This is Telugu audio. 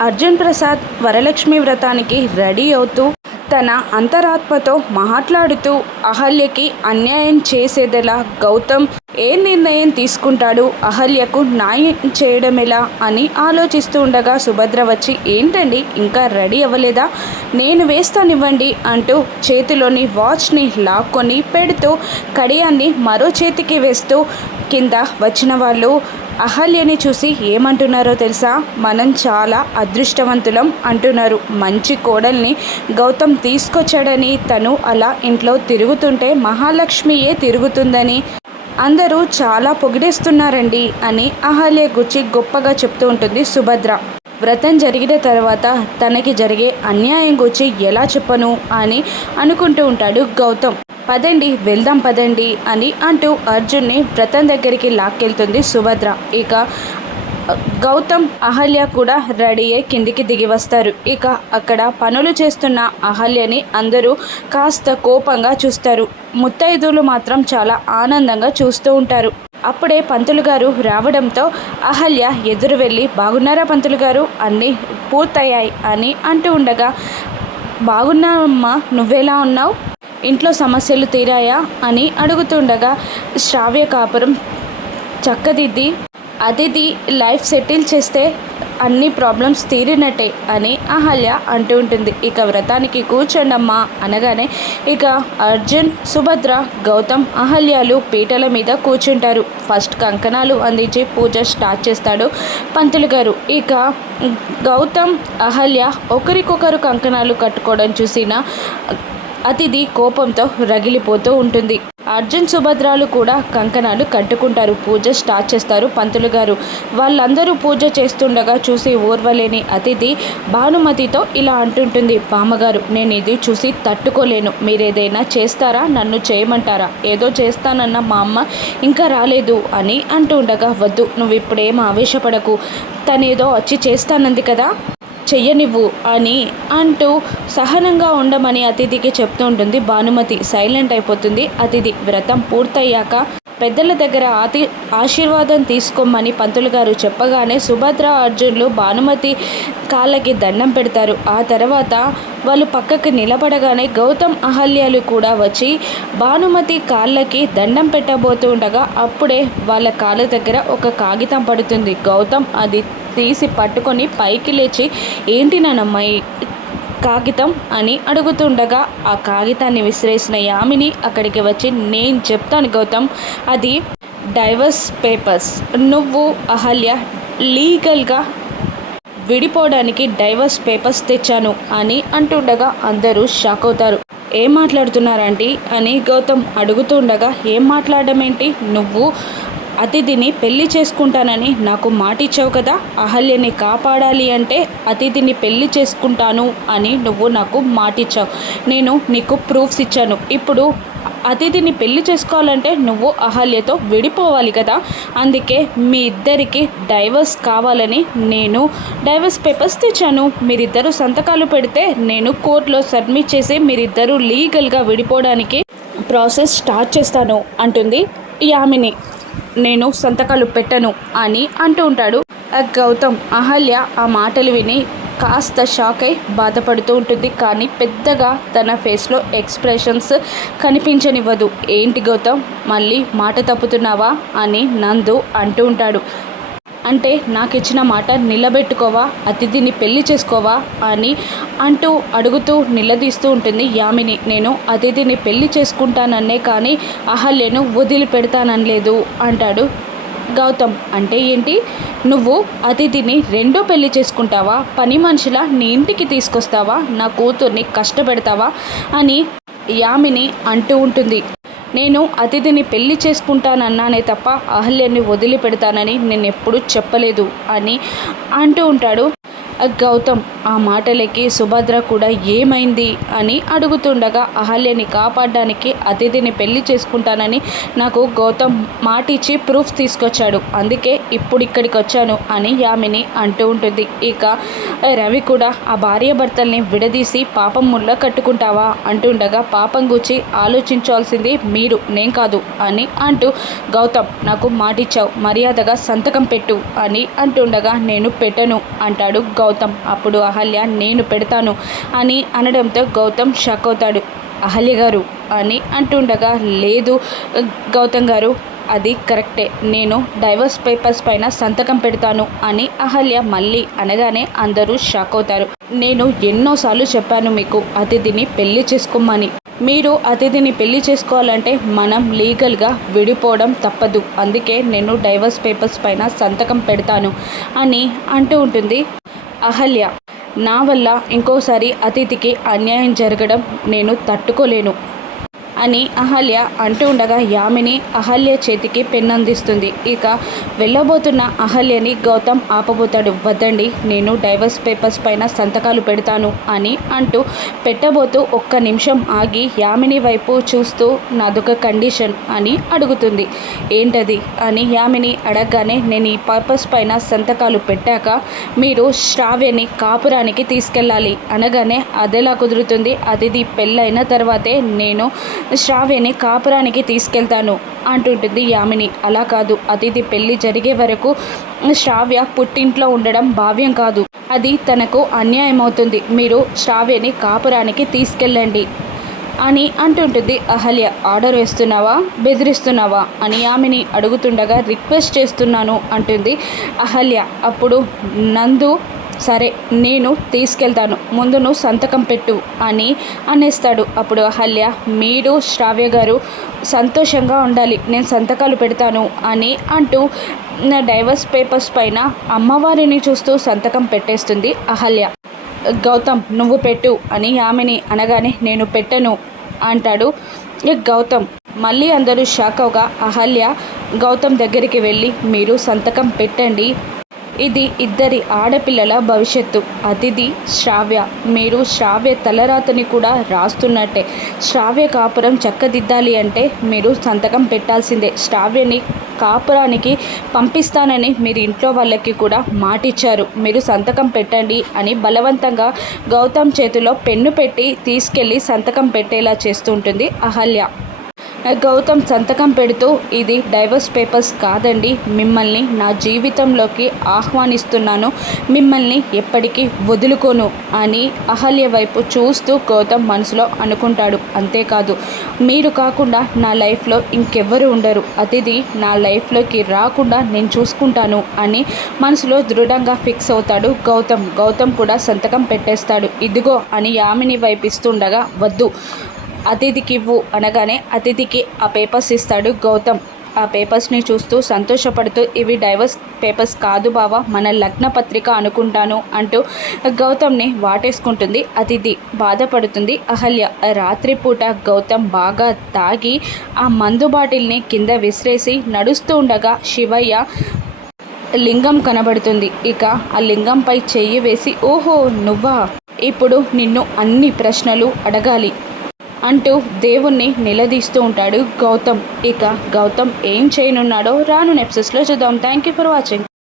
అర్జున్ ప్రసాద్ వరలక్ష్మి వ్రతానికి రెడీ అవుతూ తన అంతరాత్మతో మాట్లాడుతూ అహల్యకి అన్యాయం చేసేదెలా గౌతమ్ ఏ నిర్ణయం తీసుకుంటాడు అహల్యకు న్యాయం చేయడం ఎలా అని ఆలోచిస్తూ ఉండగా సుభద్ర వచ్చి ఏంటండి ఇంకా రెడీ అవ్వలేదా? నేను వేస్తానివ్వండి అంటూ చేతిలోని వాచ్ని లాక్కొని పెడుతూ కడియాన్ని మరో చేతికి వేస్తూ కింద వచ్చిన వాళ్ళు అహల్యని చూసి ఏమంటున్నారో తెలుసా? మనం చాలా అదృష్టవంతులం అంటున్నారు. మంచి కోడల్ని గౌతమ్ తీసుకొచ్చాడని తను అలా ఇంట్లో తిరుగుతుంటే మహాలక్ష్మియే తిరుగుతుందని అందరూ చాలా పొగిడేస్తున్నారండి అని అహల్య గుచ్చి గొప్పగా చెప్తూ ఉంటుంది సుభద్ర. వ్రతం జరిగిన తర్వాత తనకి జరిగే అన్యాయం గురించి ఎలా చెప్పను అని అనుకుంటూ ఉంటాడు గౌతమ్. పదండి వెళ్దాం పదండి అని అంటూ అర్జున్ని వ్రతం దగ్గరికి లాక్కెళ్తుంది సుభద్ర. ఇక గౌతమ్ అహల్య కూడా రెడీ అయ్యి కిందికి దిగి వస్తారు. ఇక అక్కడ పనులు చేస్తున్న అహల్యని అందరూ కాస్త కోపంగా చూస్తారు. ముత్తైదులు మాత్రం చాలా ఆనందంగా చూస్తూ ఉంటారు. అప్పుడే పంతులు గారు రావడంతో అహల్య ఎదురు వెళ్ళి బాగున్నారా పంతులు గారు? అన్నీ పూర్తయ్యాయి అని అంటూ ఉండగా బాగున్నావమ్మా నువ్వెలా ఉన్నావు? ఇంట్లో సమస్యలు తీరాయా అని అడుగుతుండగా శ్రావ్య కాపురం చక్కదిద్ది అతిథి లైఫ్ సెటిల్ చేస్తే అన్ని ప్రాబ్లమ్స్ తీరినట్టే అని అహల్య అంటూ ఉంటుంది. ఇక వ్రతానికి కూర్చోండమ్మా అనగానే ఇక అర్జున్ సుభద్ర గౌతమ్ అహల్యాలు పీటల మీద కూర్చుంటారు. ఫస్ట్ కంకణాలు అందించి పూజ స్టార్ట్ చేస్తాడు పంతులు గారు. ఇక గౌతమ్ అహల్య ఒకరికొకరు కంకణాలు కట్టుకోవడం చూసిన అతిథి కోపంతో రగిలిపోతూ ఉంటుంది. అర్జున్ సుభద్రాలు కూడా కంకణాలు కట్టుకుంటారు. పూజ స్టార్ట్ చేస్తారు పంతులు గారు. వాళ్ళందరూ పూజ చేస్తుండగా చూసి ఓర్వలేని అతిథి భానుమతితో ఇలా అంటుంటుంది. బామ్మగారు నేను ఇది చూసి తట్టుకోలేను. మీరు ఏదైనా చేస్తారా? నన్ను చేయమంటారా? ఏదో చేస్తానన్న మా అమ్మ ఇంకా రాలేదు అని అంటుండగా వద్దు నువ్వు ఇప్పుడేం ఆవేశపడకు. తనేదో వచ్చి చేస్తానంది కదా. చెయ్యనివ్వు అని అంటూ సహనంగా ఉండమని అతిథికి చెప్తూ ఉంటుంది. భానుమతి సైలెంట్ అయిపోతుంది. అతిథి వ్రతం పూర్తయ్యాక పెద్దల దగ్గర ఆతి ఆశీర్వాదం తీసుకోమని పంతులు గారు చెప్పగానే సుభద్ర అర్జున్లు భానుమతి కాళ్ళకి దండం పెడతారు. ఆ తర్వాత వాళ్ళు పక్కకి నిలబడగానే గౌతమ్ అహల్యాలు కూడా వచ్చి భానుమతి కాళ్ళకి దండం పెట్టబోతూ ఉండగా అప్పుడే వాళ్ళ కాళ్ళ దగ్గర ఒక కాగితం పడుతుంది. గౌతమ్ అది తీసి పట్టుకొని పైకి లేచి ఏంటి నానమ్మాయి కాగితం అని అడుగుతుండగా ఆ కాగితాన్ని విసిరేసిన యామిని అక్కడికి వచ్చి నేను చెప్తాను గౌతమ్ అది డైవర్స్ పేపర్స్. నువ్వు అహల్య లీగల్గా విడిపోవడానికి డైవర్స్ పేపర్స్ తెచ్చాను అని అంటుండగా అందరూ షాక్ అవుతారు. ఏం మాట్లాడుతున్నారంటీ? అని గౌతమ్ అడుగుతుండగా ఏం మాట్లాడడం ఏంటి నువ్వు అతిథిని పెళ్ళి చేసుకుంటానని నాకు మాటిచ్చావు కదా అహల్యని కాపాడాలి అంటే అతిథిని పెళ్ళి చేసుకుంటాను అని నువ్వు నాకు మాటిచ్చావు. నేను నీకు ప్రూఫ్స్ ఇచ్చాను. ఇప్పుడు అతిథిని పెళ్ళి చేసుకోవాలంటే నువ్వు అహల్యతో విడిపోవాలి కదా. అందుకే మీ ఇద్దరికి డైవర్స్ కావాలని నేను డైవర్స్ పేపర్స్ తెచ్చాను. మీరిద్దరు సంతకాలు పెడితే నేను కోర్టులో సబ్మిట్ చేసి మీరిద్దరూ లీగల్గా విడిపోవడానికి ప్రాసెస్ స్టార్ట్ చేస్తాను అంటుంది యామిని నేను సంతకాలు పెట్టను అని అంటూ ఉంటాడు. గౌతమ్ అహల్య ఆ మాటలు విని కాస్త షాక్ అయి బాధపడుతూ ఉంటుంది. కానీ పెద్దగా తన ఫేస్లో ఎక్స్ప్రెషన్స్ కనిపించనివ్వదు. ఏంటి గౌతమ్ మళ్ళీ మాట తప్పుతున్నావా? అని నందు అంటూ ఉంటాడు. అంటే నాకు ఇచ్చిన మాట నిలబెట్టుకోవా? అతిథిని పెళ్ళి చేసుకోవా? అని అంటూ అడుగుతూ నిలదీస్తూ ఉంటుంది యామిని. నేను అతిథిని పెళ్ళి చేసుకుంటానన్నే కానీ అహల్యను వదిలిపెడతాననలేదు అంటాడు గౌతమ్. అంటే ఏంటి? నువ్వు అతిథిని రెండో పెళ్ళి చేసుకుంటావా? పని మనుషుల నీ ఇంటికి తీసుకొస్తావా? నా కూతుర్ని కష్టపెడతావా? అని యామిని అంటూ ఉంటుంది. నేను అతిథిని పెళ్ళి చేసుకుంటానన్నానే తప్ప అహల్యని వదిలిపెడతానని నేను ఎప్పుడూ చెప్పలేదు అని అంటూ ఉంటాడు. గౌతమ్ ఆ మాటలకి సుభద్ర కూడా ఏమైంది? అని అడుగుతుండగా అహల్యని కాపాడడానికి అతిథిని పెళ్ళి చేసుకుంటానని నాకు గౌతమ్ మాటిచ్చి ప్రూఫ్ తీసుకొచ్చాడు. అందుకే ఇప్పుడు ఇక్కడికి వచ్చాను అని యామిని అంటూ ఉంటుంది. ఇక రవి కూడా ఆ భార్యాభర్తల్ని విడదీసి పాపం ముళ్ళ కట్టుకుంటావా? అంటుండగా పాపం గుచ్చి ఆలోచించాల్సింది మీరు నేను కాదు అని అంటూ గౌతమ్ నాకు మాటిచ్చావు. మర్యాదగా సంతకం పెట్టు అని అంటుండగా నేను పెట్టను అంటాడు గౌతమ్ అప్పుడు అహల్య నేను పెడతాను అని అనడంతో గౌతమ్ షాక్ అవుతాడు. అహల్య గారు అని అంటుండగా లేదు గౌతమ్ గారు అది కరెక్టే. నేను డైవర్స్ పేపర్స్ పైన సంతకం పెడతాను అని అహల్య మళ్ళీ అనగానే అందరూ షాక్ అవుతారు. నేను ఎన్నోసార్లు చెప్పాను మీకు అతిథిని పెళ్ళి చేసుకోమని. మీరు అతిథిని పెళ్ళి చేసుకోవాలంటే మనం లీగల్గా విడిపోవడం తప్పదు. అందుకే నేను డైవర్స్ పేపర్స్ పైన సంతకం పెడతాను అని అంటూ ఉంటుంది అహల్య. నా వల్ల ఇంకోసారి అతిథికి అన్యాయం జరగడం నేను తట్టుకోలేను. అని అహల్య అంటూ ఉండగా యామిని అహల్య చేతికి పెన్నందిస్తుంది. ఇక వెళ్ళబోతున్న అహల్యని గౌతమ్ ఆపబోతాడు. వద్దండి నేను డైవర్స్ పేపర్స్ పైన సంతకాలు పెడతాను అని అంటూ పెట్టబోతూ ఒక్క నిమిషం ఆగి యామిని వైపు చూస్తూ నాదొక కండిషన్ అని అడుగుతుంది. ఏంటది? అని యామిని అడగగానే నేను ఈ పర్పస్ పైన సంతకాలు పెట్టాక మీరు శ్రావ్యని కాపురానికి తీసుకెళ్ళాలి అనగానే అదెలా కుదురుతుంది? అదిది పెళ్ళైన తర్వాతే నేను శ్రావ్యని కాపురానికి తీసుకెళ్తాను అంటుంటుంది యామిని. అలా కాదు అతిథి పెళ్ళి జరిగే వరకు శ్రావ్య పుట్టింట్లో ఉండడం భావ్యం కాదు. అది తనకు అన్యాయం అవుతుంది మీరు శ్రావ్యని కాపురానికి తీసుకెళ్ళండి అని అంటుంటుంది అహల్య. ఆర్డర్ వేస్తున్నావా? బెదిరిస్తున్నావా? అని ఆమెని అడుగుతుండగా రిక్వెస్ట్ చేస్తున్నాను అంటుంది అహల్య. అప్పుడు నందు సరే నేను తీసుకెళ్తాను. ముందు నువ్వు సంతకం పెట్టు అని అనేస్తాడు. అప్పుడు అహల్య మీరు శ్రావ్య గారు సంతోషంగా ఉండాలి. నేను సంతకాలు పెడతాను అని అంటూ నా డైవర్స్ పేపర్స్ పైన అమ్మవారిని చూస్తూ సంతకం పెట్టేస్తుంది అహల్య. గౌతమ్ నువ్వు పెట్టు అని ఆమెని అనగానే నేను పెట్టను అంటాడు గౌతమ్. మళ్ళీ అందరూ షాక్ అవగా అహల్య గౌతమ్ దగ్గరికి వెళ్ళి మీరు సంతకం పెట్టండి ఇది ఇద్దరి ఆడపిల్లల భవిష్యత్తు. అతిథి శ్రావ్య. మీరు శ్రావ్య తలరాతని కూడా రాస్తున్నట్టే. శ్రావ్య కాపురం చక్కదిద్దాలి అంటే మీరు సంతకం పెట్టాల్సిందే. శ్రావ్యని కాపురానికి పంపిస్తానని మీరు ఇంట్లో వాళ్ళకి కూడా మాటిచ్చారు. మీరు సంతకం పెట్టండి అని బలవంతంగా గౌతమ్ చేతిలో పెన్ను పెట్టి తీసుకెళ్ళి సంతకం పెట్టేలా చేస్తుంటుంది అహల్య. గౌతమ్ సంతకం పెడుతూ ఇది డైవర్స్ పేపర్స్ కాదండి. మిమ్మల్ని నా జీవితంలోకి ఆహ్వానిస్తున్నాను. మిమ్మల్ని ఎప్పటికీ వదులుకోను అని అహల్య వైపు చూస్తూ గౌతమ్ మనసులో అనుకుంటాడు. అంతేకాదు మీరు కాకుండా నా లైఫ్లో ఇంకెవ్వరు ఉండరు. అతిథి నా లైఫ్లోకి రాకుండా నేను చూసుకుంటాను అని మనసులో దృఢంగా ఫిక్స్ అవుతాడు గౌతమ్. గౌతమ్ కూడా సంతకం పెట్టేస్తాడు. ఇదిగో అని యామిని వైపు ఇస్తుండగా వద్దు. అతిథికి ఇవ్వు అనగానే అతిథికి ఆ పేపర్స్ ఇస్తాడు గౌతమ్. ఆ పేపర్స్ని చూస్తూ సంతోషపడుతూ ఇవి డైవర్స్ పేపర్స్ కాదు బావా మన లగ్న పత్రిక అనుకుంటాను అంటూ గౌతమ్ని వాటేసుకుంటుంది. అతిథి బాధపడుతుంది. అహల్య రాత్రిపూట గౌతమ్ బాగా తాగి ఆ మందు బాటిల్ని కింద విసిరేసి నడుస్తూ ఉండగా శివయ్య లింగం కనబడుతుంది. ఇక ఆ లింగంపై చెయ్యి వేసి ఓహో నువ్వా? ఇప్పుడు నిన్ను అన్ని ప్రశ్నలు అడగాలి. అంటూ దేవుణ్ణి నిలదీస్తూ ఉంటాడు గౌతమ్. ఇక గౌతమ్ ఏం చేయనున్నాడో రాను నెప్సెస్లో చూద్దాం. Thank you for watching